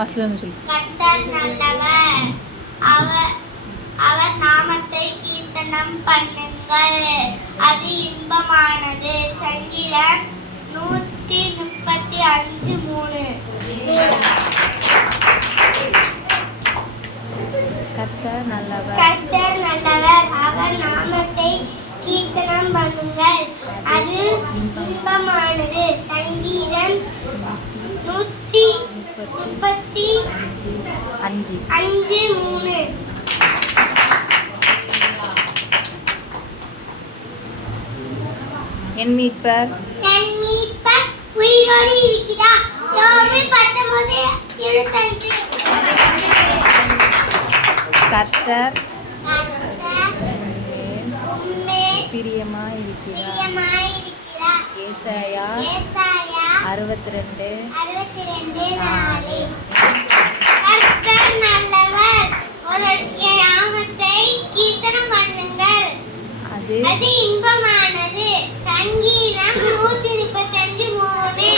கர்த்தர் நல்லவர், அவர் நாமத்தை கீர்த்தனம் பண்ணுங்கள், அது இன்பமானது. சங்கீதம் 135:3. கர்த்தர் நல்லவர், அவர் நாமத்தை கீர்த்தனம் பண்ணுங்கள், அது இன்பமானது. சங்கீதம் 135:3. என் மீட்பர் உயிரோடு இருக்கிறார். யோபு 19:25. கர்த்தர் பிரியமாயிருக்கிறார். ஏசாயா 62:4. கர்த்தர் நல்லவர், அவருடைய நாமத்தை கீர்த்தனம் பண்ணுங்கள், அது அது இன்பமானது. சங்கீதம் 135:3.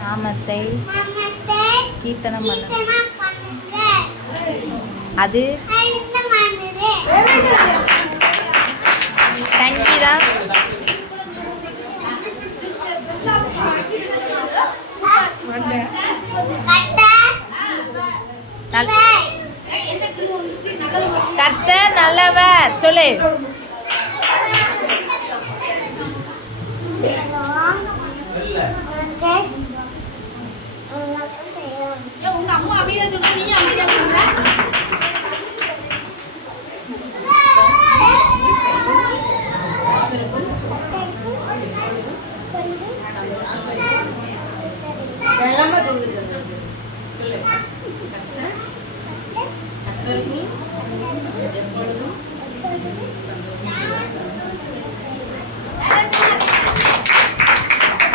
நாமத்தை கீர்த்தனம் பண்ணுங்கள், அது இன்பமானது. சங்கீதம் கர்த்தர் நல்லவர். சொல்லு. உங்க அம்மா அமைதியா சொன்னா நீ அமைதியா சொல்ற.